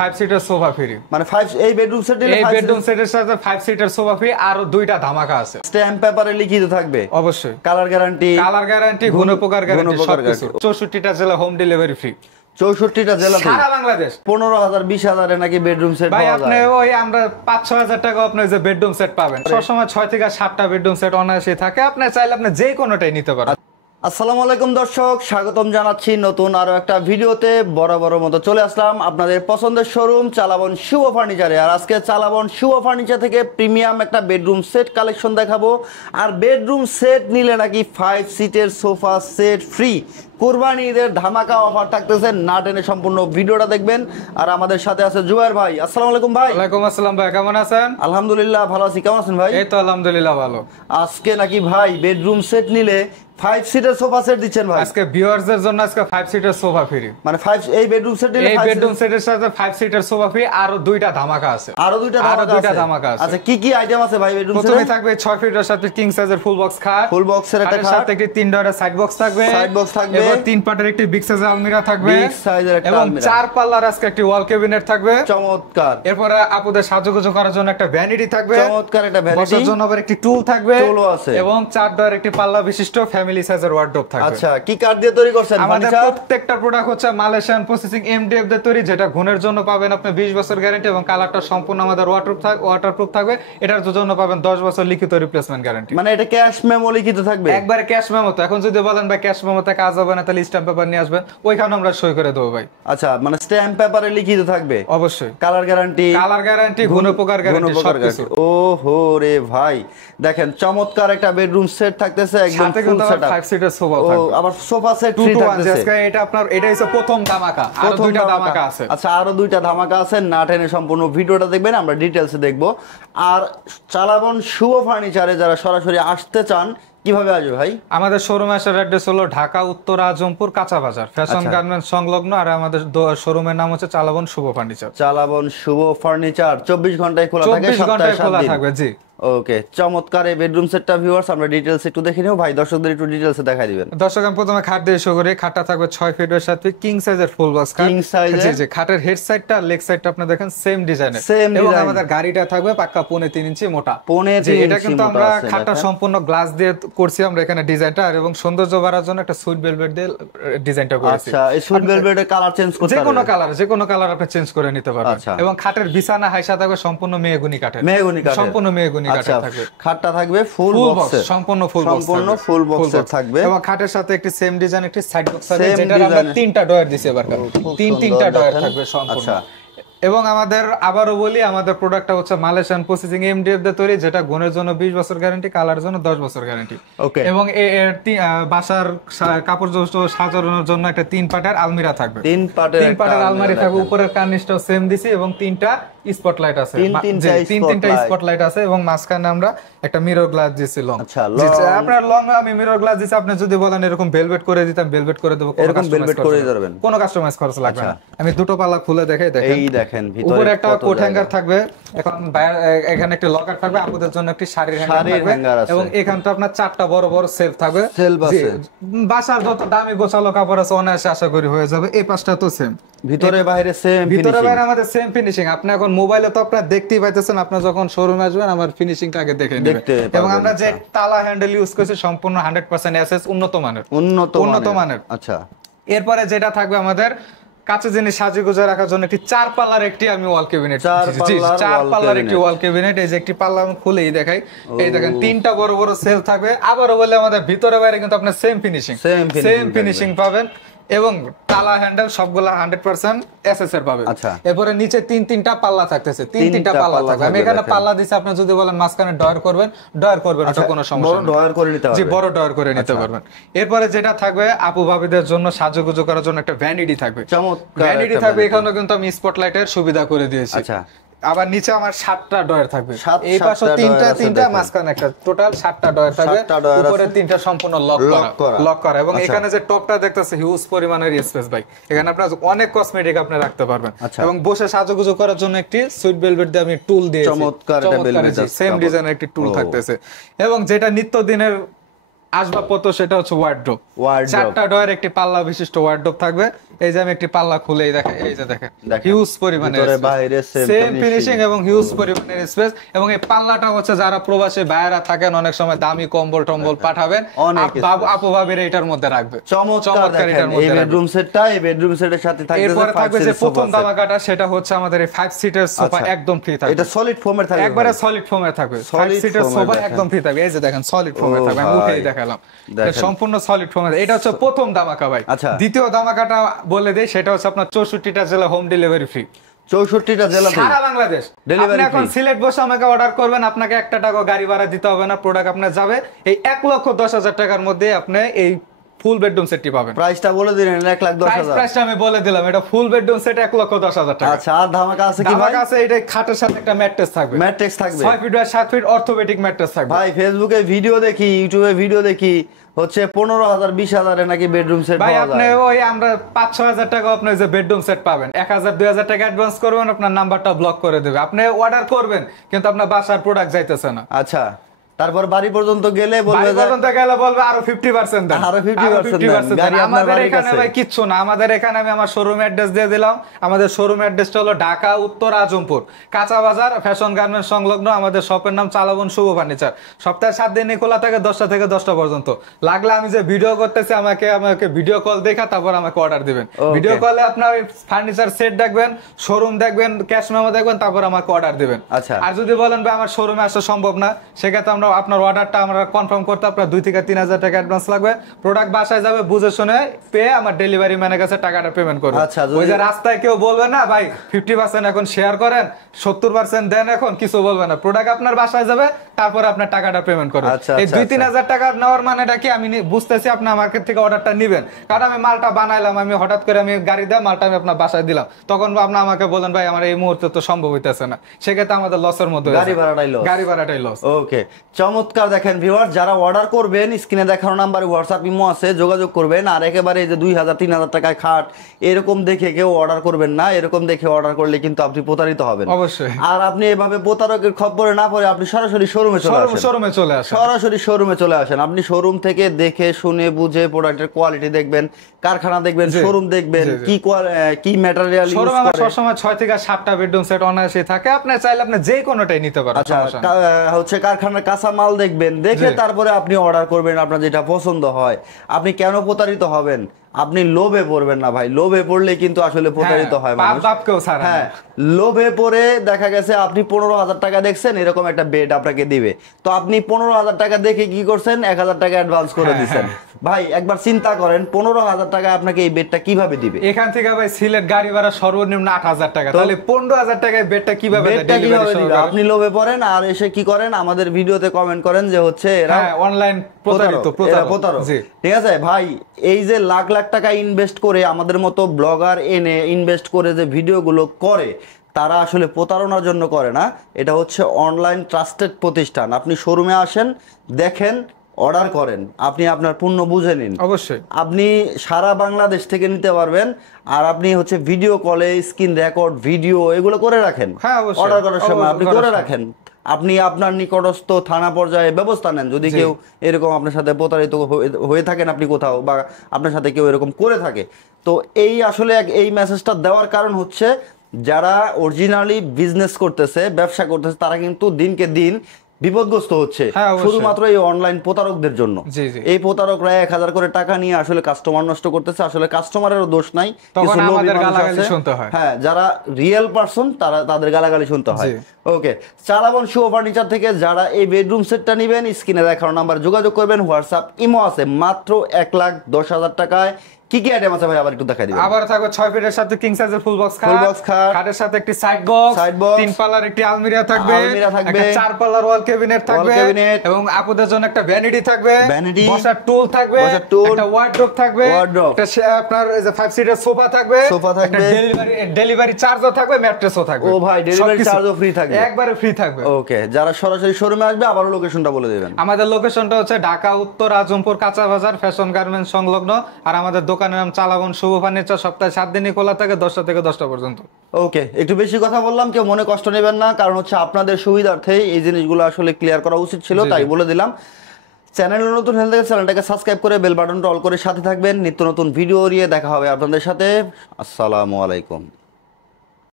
5 seater sofa free. মানে 5 এই bedroom set নিলে এই বেডরুম সেটের সাথে 5 সিটার সোফা ফ্রি আর দুইটা ধামাকা আছে। স্ট্যাম্প পেপারে লিখিত থাকবে অবশ্যই। কালার গ্যারান্টি গুণপকার গ্যারান্টি সবকিছু। 64টা জেলা হোম ডেলিভারি ফ্রি। 64টা জেলা সারা বাংলাদেশ। 15,000 20,000 এ নাকি বেডরুম সেট ভাই পাওয়া আপনি যায়। ওই আমরা 5-6 হাজার টাকা আপনি যে বেডরুম সেট পাবেন সবসময় 6 থেকে 7টা বেডরুম সেট অনায়াসে থাকে। আপনি চাইলে আপনি যে কোনোটাই নিতে পারেন। আসসালামু আলাইকুম দর্শক, স্বাগতম জানাচ্ছি নতুন আরো একটা ভিডিওতে। বরাবর মতো চলে আসলাম আপনাদের পছন্দের শোরুম চালাবন শুভ ফার্নিচারে। আর আজকে চালাবন শুভ ফার্নিচার থেকে প্রিমিয়াম একটা বেডরুম সেট কালেকশন দেখাবো। আর বেডরুম সেট নিলে নাকি 5 সিটের সোফা সেট ফ্রি। কুরবানি ঈদের ধামাকা অফার থাকতেছে, না টেনে সম্পূর্ণ ভিডিওটা দেখবেন। আর আমাদের সাথে আছে জুবাইর ভাই। আসসালামু আলাইকুম ভাই। ওয়ালাইকুম আসসালাম ভাই, কেমন আছেন? আলহামদুলিল্লাহ ভালো আছি, কেমন আছেন ভাই? এই তো আলহামদুলিল্লাহ ভালো। আজকে নাকি ভাই বেডরুম সেট নিলে 5 সিটের সোফা সেট দিচ্ছেন ভাই। আজকে ভিউয়ারদের জন্য আজকে 5 সিটার সোফা ফ্রি। মানে 5 এই বেডরুম সেট নিলে এই বেডরুম সেটের সাথে 5 সিটার সোফা ফ্রি আর দুইটা ধামাকা আছে। আরো দুইটা ধামাকা আছে। আচ্ছা কি কি আইটেম আছে ভাই বেডরুম সেটে? প্রথমে থাকবে 6 ফিটের সাথে কিং সাইজের ফুল বক্স খাট। ফুল বক্সের একটা খাট, সাথে একটি 3 ডয়ারের সাইড বক্স থাকবে। এবং 3 পাটের একটি বিগ সাইজের আলমিরা থাকবে। বিগ সাইজের একটা এবং আলমিরা। 4 পাল্লার আজকে একটি ওয়াল ক্যাবিনেট থাকবে। চমৎকার। এরপরে আপুদের সাজুগুজু করার জন্য একটা ভ্যানিটি থাকবে। চমৎকার একটা ভ্যানিটি। বসার জন্য আবার একটি টুল থাকবে। টুলও আছে। এবং 4 ডয়ারের একটি পাল্লা বিশিষ্ট ফ্যামিলি সাইজের ওয়ার্ডরোব থাকবে। আচ্ছা কি কাঠ দিয়ে তৈরি করছেন? আমাদের প্রত্যেকটা প্রোডাক্ট হচ্ছে মালয়েশিয়ান প্রসেসিং এমডিএফ দিয়ে তৈরি, যেটা গুণের জন্য পাবেন আপনি 20 বছর গ্যারান্টি এবং কালারটা সম্পূর্ণ আমাদের ওয়াটারপ্রুফ থাকবে। এটার জন্য পাবেন 10 বছর লিখিত রিপ্লেসমেন্ট গ্যারান্টি। মানে এটা ক্যাশ মেমো লিখিত থাকবে? একবারে ক্যাশ মেমো। তো এখন যদি বলেন ভাই ক্যাশ মেমোতে কাজ হবে না, তাহলে স্ট্যাম্প পেপার নিয়ে আসবেন, ওইখানে আমরা সই করে দেবো ভাই। আচ্ছা মানে স্ট্যাম্প পেপারে লিখিত থাকবে? অবশ্যই। কালার গ্যারান্টি গুণপকার গ্যারান্টি সবকিছু। ওহো রে ভাই, দেখেন চমৎকার একটা বেডরুম সেট থাকতেছে, একদম ফুল সেটআপ। 5 সিটার সোফা থাকবে। আবার সোফা সেট ফ্রি থাকতেছে। এটা আপনার এটা হচ্ছে প্রথম ধামাকা, আর দুইটা ধামাকা আছে। আচ্ছা আরো দুইটা ধামাকা আছে, না টেনে সম্পূর্ণ ভিডিওটা দেখবেন, আমরা ডিটেইলসে দেখব। আর চালাবন শুভ ফার্নিচারে যারা সরাসরি আসতে চান কিভাবে আসবে ভাই? আমাদের শোরুমে আসার অ্যাড্রেস হলো ঢাকা উত্তর আজমপুর কাঁচা বাজার, ফ্যাশন গার্মেন্টস সংলগ্ন। আর আমাদের শোরুমের নাম হচ্ছে চালাবন শুভ ফার্নিচার। চালাবন শুভ ফার্নিচার 24 ঘন্টায় খোলা থাকে, 24 ঘন্টায় খোলা থাকবে। জি ওকে, চমৎকার এই বেডরুম সেটটা ভিউয়ার্স আমরা ডিটেইলস একটু দেখে নিও। ভাই দর্শকদের একটু ডিটেইলসে দেখাই দিবেন। দর্শক আমি প্রথমে খাট দিয়ে শুরু করি। খাটটা থাকবে 6 ফিটের সাথে কিং সাইজের ফুল বক্স খাট। কিং সাইজের। জি জি, খাটের হেড সাইডটা লেগ সাইডটা আপনি দেখেন সেম ডিজাইনের। এবং আমাদের গাড়িটা থাকবে পাক্কা 3.5 ইঞ্চি মোটা। 3.5 ইঞ্চি এটা কিন্তু আমরা খাটটা সম্পূর্ণ গ্লাস দিয়ে করছি আমরা এখানে ডিজাইনটা, আর এবং সৌন্দর্য বাড়ার জন্য একটা সুইট ভেলভেট দিয়ে ডিজাইনটা করেছি। আচ্ছা এই সুইট ভেলভেটের কালার চেঞ্জ করতে যে কোনো কালার আপনি চেঞ্জ করে নিতে পারবেন। এবং খাটের বিছানা হাইসা থাকবে সম্পূর্ণ মেহগনি কাঠের। সম্পূর্ণ মেহগনি কাঠের থাকবে। খাটটা থাকবে ফুল বক্স, সম্পূর্ণ ফুল বক্সের থাকবে। এবং খাটের সাথে একটি সেম ডিজাইন একটি সাইড বক্স আছে, যেটা আমরা 3টা ডয়ার দিছি এবার। 3টা ডয়ার থাকবে সম্পূর্ণ। এবং আমাদের আবারও বলি, আমাদের প্রোডাক্টটা হচ্ছে মালয়েশিয়ান প্রসেসিং এমডিএফ দিয়ে তৈরি, যেটা গুণের জন্য 20 বছর গ্যারান্টি, কালার জন্য 10 বছর গ্যারান্টি। এবং বাসার কাপড় সাজানোর জন্য একটা 3 পাটের আলমিরা থাকবে। 3 পাটের আলমারি থাকবে। উপরের কার্নিশটাও সেম দিছি এবং 3টা স্পটলাইট আছে। 3টা স্পটলাইট আছে এবং মাঝখানে আমরা একটা মিরর গ্লাস দিয়েছিলাম। আপনার লং আমি মিরর গ্লাস দিছি, আপনি যদি বলেন এরকম ভেলভেট করে দিতাম, ভেলভেট করে দেব। কোনো কাস্টমাইজ খরচ লাগবে না। আমি দুটো পাল্লা খুলে দেখাই। এই দেখেন ভিতরে উপরে একটা কোট হ্যাঙ্গার থাকবে। এখন এখানে একটা লকার থাকবে, আপনাদের জন্য একটি শাড়ির হ্যাঙ্গার আছে। এবং এখানটা আপনার 4টা বড় বড় সেলফ থাকবে। বাসার যত দামি গোছালো কাপড় আছে অনায়াসে আশা করি হয়ে যাবে। এই পাশটা তো সেম, ভিতরে বাইরে সেম, ভিতরে বাইরে আমাদের সেম ফিনিশিং। আপনি এখন মোবাইলে তো আপনারা দেখতেই পাইতেছেন, আপনি যখন শোরুমে আসবেন আমার ফিনিশিংটা আগে দেখে নেবেন। এবং আমরা যে তালা হ্যান্ডেল ইউজ করছি সম্পূর্ণ 100% এসএস উন্নত মানের। আচ্ছা এরপরে যেটা থাকবে আমাদের কাছে জিনিস সাজিয়ে রাখার জন্য একটি 4 পাল্লার একটি আমি ওয়াল ক্যাবিনেট। 4 পাল্লার একটি ওয়াল ক্যাবিনেট। এই যে একটি পাল্লা আমি খুলেই দেখাই। এই দেখেন 3টা বড় বড় সেল থাকবে। আবারও বলে আমাদের ভিতরে বাইরে কিন্তু আপনার সেম ফিনিশিং পাবেন। এবং তালা হ্যান্ডেল সবগুলা 100% এসএস এর পাবেন। এরপরে নিচে 3টা পাল্লা থাকতেছে। 3টা পাল্লা থাকবে। আমি এখানে পাল্লা দিছি, আপনি যদি বলেন মাঝখানে ডয়ার করবেন ওটা কোনো সমস্যা নেই। ডয়ার করে নিতে পারবেন। জি বড় ডয়ার করে নিতে পারবেন। এরপরে যেটা থাকবে আপু ভাবিদের জন্য সাজুগুজু করার জন্য একটা ভ্যানিটি থাকবে। ভ্যানিটি থাকবে। এখানেও কিন্তু আমি স্পটলাইটের সুবিধা করে দিয়েছি। আবার নিচে আমার 7টা ডয়ার থাকবে। এই পাশে 3টা মাঝখানে একটা, টোটাল 7টা ডয়ার থাকবে। উপরে 3টা সম্পূর্ণ লক করা। এবং এখানে যে টপটা দেখতেছে হিউজ পরিমাণের স্পেস ভাই। এখানে আপনার অনেক কসমেটিক আপনি রাখতে পারবেন। এবং বসে সাজুগুজু করার জন্য একটি সুইট ভেলভেট দিয়ে আমি টুল দিয়েছি। চমৎকার সেম ডিজাইনের একটি টুল থাকতেছে। এবং যেটা নিত্যদিনের আসবাবপত্র সেটা হচ্ছে ওয়ার্ডরোব। 4টা ডয়ার একটি পাল্লা বিশিষ্ট ওয়ার্ডরোব থাকবে। এই যে আমি একটি পাল্লা খুলে দেখেন, এই যে দেখেন হিউজ পরিমাণে ভিতরে বাইরে সেম ফিনিশিং এবং হিউজ পরিমাণের স্পেস। এবং এই পাল্লাটা হচ্ছে যারা প্রবাসী ভাইয়েরা থাকেন অনেক সময় দামি কম্বল টম্বল পাঠাবেন, আপু ভাবির এটার মধ্যে রাখবে। চমৎকার এটার মধ্যে এই বেডরুম সেটটা, এই বেডরুম সেটের সাথে থাকবে যে প্রথম ধামাকাটা, সেটা হচ্ছে আমাদের এই 5 সিটের সোফা একদম ফ্রি থাকবে। এটা সলিড ফোমের থাকবে, একবারে সলিড ফোমের থাকবে। 5 সিটের সোফা একদম ফ্রি থাকবে। এই যে দেখেন সলিড ফোমের থাকবে, আমি উঠেই দেখালাম, এটা সম্পূর্ণ সলিড ফোমের। এটা হচ্ছে প্রথম ধামাকা ভাই। দ্বিতীয় ধামাকাটা বলে দেই, সেটা হচ্ছে আপনার 64টা জেলা হোম ডেলিভারি ফ্রি। 64টা জেলা সারা বাংলাদেশ আপনি এখন সিলেট বসে আমাকে অর্ডার করবেন, আপনাকে 1 টাকা গাড়ি ভাড়া দিতে হবে না, প্রোডাক্ট আপনার যাবে। এই 1,10,000 টাকার মধ্যে আপনি এই ফুল বেডরুম সেটটি পাবেন। প্রাইসটা বলে দিলেন 1,10,000। প্রাইসটা আমি বলে দিলাম, এটা ফুল বেডরুম সেট 1,10,000 টাকা। আচ্ছা, আর ধামাকা আছে কি ভাই? ধামাকা আছে, এটা খাটের সাথে একটা ম্যাট্রেস থাকবে। 6 feet by 7 feet orthopaedic mattress থাকবে। ভাই ফেসবুকে ভিডিও দেখি, ইউটিউবে ভিডিও দেখি, হচ্ছে 15,000 20,000 এ নাকি বেডরুম সেট পাওয়া যায়। ভাই আপনি ওই আমরা 5-6,000 টাকা আপনি যে বেডরুম সেট পাবেন, 1,000-2,000 টাকা অ্যাডভান্স করবেন, আপনার নাম্বারটা ব্লক করে দেবে। আপনি অর্ডার করবেন কিন্তু আপনার বাসার প্রোডাক্ট যাইতেছে না। আচ্ছা, তারপর বাড়ি পর্যন্ত গেলে বলবে আরো 50% দেন, আরো 50% দেন। আমাদের এখানে ভাই কিচ্ছু না, আমাদের এখানে আমি আমার শোরুম অ্যাড্রেস দিয়ে দিলাম। আমাদের শোরুম অ্যাড্রেসটা হলো ঢাকা উত্তর আজমপুর কাঁচা বাজার ফ্যাশন গার্মেন্টস সংলগ্ন। আমাদের শপের নাম চালাবন শুভ ফার্নিচার। সপ্তাহে 7 দিন খোলা থাকে 10টা থেকে 10টা পর্যন্ত। লাগলে আমি যে ভিডিও করতেছি আমাকে ভিডিও কল দেখা তারপর আমাকে অর্ডার দিবেন। ভিডিও কলে আপনার ফার্নিচার সেট দেখবেন, শোরুম দেখবেন, ক্যাশ মেমো দেখবেন, তারপর আমাকে অর্ডার দিবেন। আর যদি বলেন ভাই আমার শোরুমে আসা সম্ভব না, সেক্ষেত্রে আপনার অর্ডারটা আমরা কনফার্ম করতে আপনার 2 থেকে 3,000 টাকা অ্যাডভান্স লাগবে। প্রোডাক্ট বাসায় যাবে, বুঝে শুনে পেয়ে আমার ডেলিভারি ম্যানের কাছে টাকাটা পেমেন্ট করবে। ওই যে রাস্তায় কেউ বলবে না ভাই 50% এখন শেয়ার করেন, 70% দেন, এখন কিছু বলবে না। প্রোডাক্ট আপনার বাসায় যাবে, তারপরে আপনার টাকাটা পেমেন্ট করবেন। এই 2-3,000 টাকা নেওয়ার মানেটা কি আমি বুঝতেছি আপনি আমার থেকে অর্ডারটা নেবেন, কারণ আমি মালটা বানাইলাম, আমি হঠাৎ করে আমি গাড়ি দিয়ে মালটা আমি আপনার বাসায় দিলাম, তখন আপনি আমাকে বলেন ভাই আমার এই মুহূর্তে তো সম্ভব হইতেছে না, সেক্ষেত্রে আমাদের লসের মধ্যে গাড়ি ভাড়াটাই লস। ওকে, চমৎকার। দেখেন ভিউয়ার, যারা অর্ডার করবেন স্ক্রিনে দেখানো নাম্বারে হোয়াটসঅ্যাপ ইমো আছে, যোগাযোগ করবেন। আর একেবারে এই যে 2,000-3,000 টাকায় খাট এরকম দেখে কেউ অর্ডার করবেন না। এরকম দেখে অর্ডার করলে কিন্তু আপনি প্রতারিত হবেন অবশ্যই। আর আপনি এভাবে প্রতারকের খপ্পরে না পড়ে আপনি সরাসরি শোরুমে চলে আসেন। সরাসরি শোরুমে চলে আসেন। আপনি শোরুম থেকে দেখে শুনে বুঝে প্রোডাক্টের কোয়ালিটি দেখবেন, কারখানা দেখবেন, শোরুম দেখবেন, কি ম্যাটেরিয়াল ইউজ করে। শোরুমে আমার সবসময় 6 থেকে 7টা বেডরুম সেট অনায়াসে থাকে, আপনি চাইলে আপনি যে কোনোটাই নিতে পারেন। আচ্ছা, হচ্ছে কারখানার কাঁচা মাল দেখবেন, দেখে তারপরে আপনি অর্ডার করবেন আপনার যেটা পছন্দ হয়। আপনি কেন প্রতারিত হবেন? আপনি লোভে পড়বেন না ভাই, লোভে পড়লে কিন্তু আসলে প্রতারিত হয় মানুষ। হ্যাঁ, লোভে পড়ে দেখা গেছে আপনি 15,000 টাকা দেখছেন এরকম একটা বেড আপনাকে দিবে, তো আপনি 15,000 টাকা দেখে কি করছেন, 1,000 টাকা অ্যাডভান্স করে দিচ্ছেন। ভাই একবার চিন্তা করেন 15,000 টাকা আপনাকে এই বেডটা কিভাবে দিবে? এখান থেকে ভাই সিলেট গাড়ি ভাড়া সর্বনিম্ন 8,000 টাকা, তাহলে 15,000 টাকায় বেডটা কিভাবে দিবে? আপনি লোভে পড়েন আর এসে কি করেন, আমাদের ভিডিওতে কমেন্ট করেন যে হচ্ছে এরা অনলাইন প্রতারক। ঠিক আছে ভাই, এই যে লাখ লাখ টাকা ইনভেস্ট করে আমাদের মতো ব্লগার এনে ইনভেস্ট করে যে ভিডিওগুলো করে, তারা আসলে প্রতারণার জন্য করে না। এটা হচ্ছে অনলাইন ট্রাস্টেড প্রতিষ্ঠান। আপনি শোরুমে আসেন, দেখেন, অর্ডার করেন, আপনি আপনার পণ্য বুঝে নিন। অবশ্যই আপনি সারা বাংলাদেশ থেকে নিতে পারবেন। আর আপনি হচ্ছে ভিডিও কলে স্ক্রিন রেকর্ড ভিডিও এগুলো করে রাখেন, অর্ডার করার সময় আপনি করে রাখেন। আপনি আপনার নিকটস্থ থানা পর্যায়ে ব্যবস্থা নেন যদি কেউ এরকম আপনার সাথে প্রতারিত হয়ে থাকেন, আপনি কোথাও বা আপনার সাথে কেউ এরকম করে থাকে। তো এই আসলে এই মেসেজটা দেওয়ার কারণ হচ্ছে যারা অরিজিনালি বিজনেস করতেছে, ব্যবসা করতেছে, তারা কিন্তু দিনকে দিন বিপদগ্রস্ত হচ্ছে শুধুমাত্র এই অনলাইন প্রতারকদের জন্য। এই প্রতারকরা 1,000 করে টাকা নিয়ে আসলে কাস্টমার নষ্ট করতেছে। আসলে কাস্টমারেরও দোষ নাই, হ্যাঁ, যারা রিয়েল পারসন তাদের গালাগালি শুনতে হয়। ওকে, চালাবন শুভ ফার্নিচার থেকে যারা এই বেডরুম সেটটা নেবেন স্ক্রিনে দেখানো নাম্বার যোগাযোগ করবেন। হোয়াটসঅ্যাপ ইমো আছে মাত্র 1,10,000 টাকায়। কি কি আইটেম আছে ভাই আবার একটু দেখাই দিবেন? আবার থাকবে 6 ফিটের সাথে কিং সাইজের ফুল বক্স খাট, খাটের সাথে একটি সাইড বক্স, 3 পাল্লার একটি আলমিরা থাকবে, একটা 4 পাল্লার ওয়াল ক্যাবিনেট থাকবে, এবং আপুদের জন্য একটা ভ্যানিটি থাকবে, বসার টুল থাকবে, একটা ওয়ার্ডরোব থাকবে, একটা আপনার এই যে 5 সিটের সোফা থাকবে, একটা ডেলিভারি চার্জও থাকবে, ম্যাট্রেসও থাকবে। ও ভাই, ডেলিভারি চার্জও ফ্রি থাকবে, একবারে ফ্রি থাকবে। ওকে, যারা সরাসরি শোরুমে আসবে আবার লোকেশনটা বলে দিবেন। আমাদের লোকেশনটা হচ্ছে ঢাকা উত্তর আজমপুর কাঁচা বাজার ফ্যাশন গার্মেন্টস সংলগ্ন। আর আমাদের দোকানের নাম চালাবন শুভ ফার্নিচার। সপ্তাহে 7 দিনই খোলা থাকে 10টা থেকে 10টা পর্যন্ত। ওকে, একটু বেশি কথা বললাম, কেউ মনে কষ্ট নেবেন না, কারণ হচ্ছে আপনাদের সুবিধার্থে এই জিনিসগুলো আসলে ক্লিয়ার করা উচিত ছিল, তাই বলে দিলাম। চ্যানেলে নতুন হলে চ্যানেলটাকে সাবস্ক্রাইব করে বেল বাটনটা অল করে সাথে থাকবেন। নিত্য নতুন ভিডিও নিয়ে দেখা হবে আপনাদের সাথে। আসসালামু আলাইকুম।